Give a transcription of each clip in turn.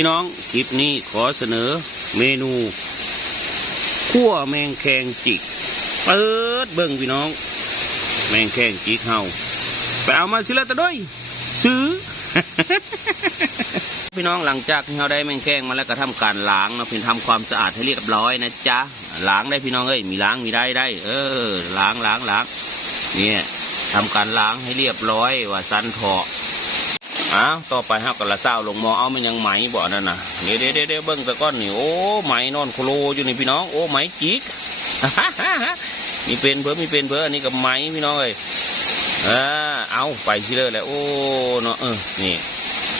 พี่น้องคลิปนี้ขอเสนอเมนูคั่วแมงแคงจิกเปิดเบิ่งพี่น้องแมงแคงจิกเฮาไปเอามาซื้อแล้วตะด้วยซื้อ พี่น้องหลังจากที่เราได้แมงแคงมาแล้วก็ทำการล้างเนาะเพื่อทำความสะอาดให้เรียบร้อยนะจ๊ะล้างได้พี่น้องเอ้ยมีล้างมีได้ล้างเนี่ยทำการล้างให้เรียบร้อยว่าสันเถาะต่อไปเราก็ละเจ้าลงหม้อเอามันยังไหมบ่นั่นน่ะเดี๋ยวเบิ้งตะก้อนนี่โอ้ไหมนอนโคโลอยู่นี่พี่น้องโอ้ไหมจิก มีเป็นเพื่ออันนี้กับไหมพี่น้องเอ้ยเอาไปชิเลยแหละโอ้เนาะนี่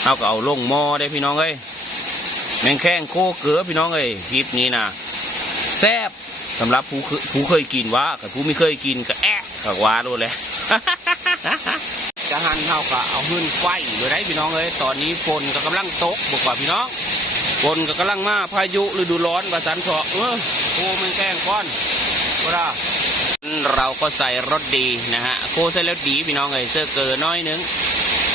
เอาก็เอาลงหม้อได้พี่น้องเอ้ยแมงแข้งโคเกลือพี่น้องเอ้ยคลิปนี้นะแซ่บสำหรับผู้เคยกินวะกับผู้ไม่เคยกินก็กับว้าดูเลย จะหั่นเท่ากับเอาขึ้นไฟเลยได้พี่น้องเอ้ยตอนนี้ฝนก็กำลังตกบอกว่าพี่น้องฝนก็กำลังมาพายุฤดูร้อนว่าสันเถาะโอ้แมงแข้งก้อนก็ได้เราก็ใส่รสดีนะฮะโคใส่รสดีพี่น้องเอ้ยเสื้อเกลือน้อยนึง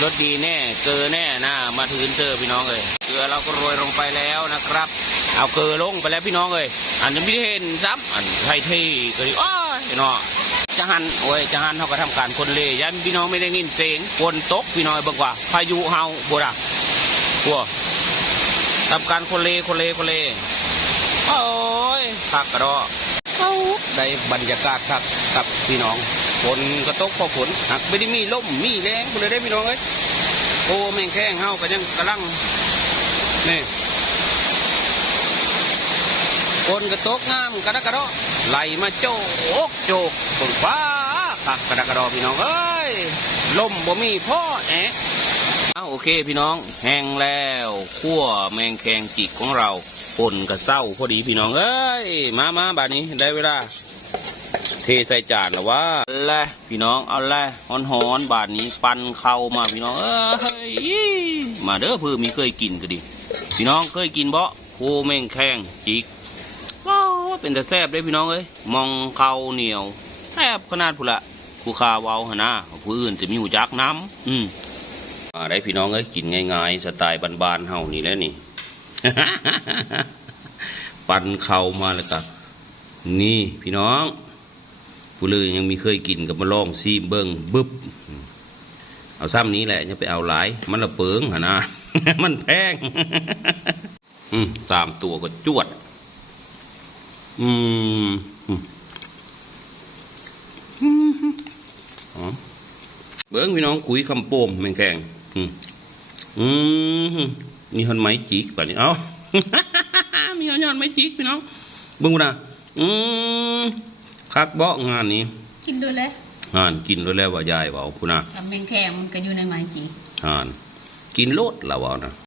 รสดีแน่เกลือแน่นะมาถืนเจอพี่น้องเอ้ยเกลือเราก็โรยลงไปแล้วนะครับเอาเกลือลงไปแล้วพี่น้องเอ้ยอันจะไม่เห็นซ้ำอันไทยที่ก็ดีเนาะจะหันจะหันเขาก็ทำการคนเล่ยันพี่น้องไม่ได้ยินเสียงฝนตกพี่น้องบอกว่าพายุเฮาบัวดาบัวทำการคนเล่โอ้ยคักกระดอได้บรรยากาศครับกับพี่น้องฝนกระตกพอฝนหักไม่ได้มีลมมีแรงเลยได้พี่น้องเอ้ยโอ้แมงแข้งเฮาก็ยังกำลังนี่ฝนกระตกงามกระดอไหลมาโจกฝนฟ้าคักกระดอพี่น้องเอ้ยลมบ่มีพ่อโอเคพี่น้องแห้งแล้วคั่วแมงแคงจิกของเราฝนกระเซ้าพอดีพี่น้องเอ้ยมาบาดนี้ได้เวลาเทใส่จานแล้วว่าแล้วพี่น้องเอาแล้วฮ้อนบาดนี้ปั่นเข้ามาพี่น้องเอ้ยมาเด้อเพื่อมีเคยกินก็ดีพี่น้องเคยกินบ่โคแมงแคงจิกเป็นแต่แซ่บได้พี่น้องเอ้ยมองเขาเหนียวแซ่บขนาดผู้ละผู้ข่าวเอาหนะผู้อื่นจะมีหูจักน้ำได้พี่น้องเอ้ยกินง่ายๆสไตล์บานๆเฮานี่แหละนี่ ปั่นเข่ามาแล้วก็นี่พี่น้องผู้เลยยังมีเคยกินกับมาลองซีเบิ้งบึ๊บเอาซ้ำนี้แหละจะไปเอาหลายมันละเปิงนะ มันแพง 3 ตัวก็จวดเบิ้งพี่น้องคุยคำโปมแมงแข็งมีหอนไม้จิกแบบนี้เอา มีหอนไม้จิกพี่น้องเบิ้งกูนะคักเบาะงานนี้กินด้วยเลยกินด้วยแล้วว่ายายว่าคุณนะแมงแคงมันก็อยู่ในไม้จิกกินโลดแล้วว่านะ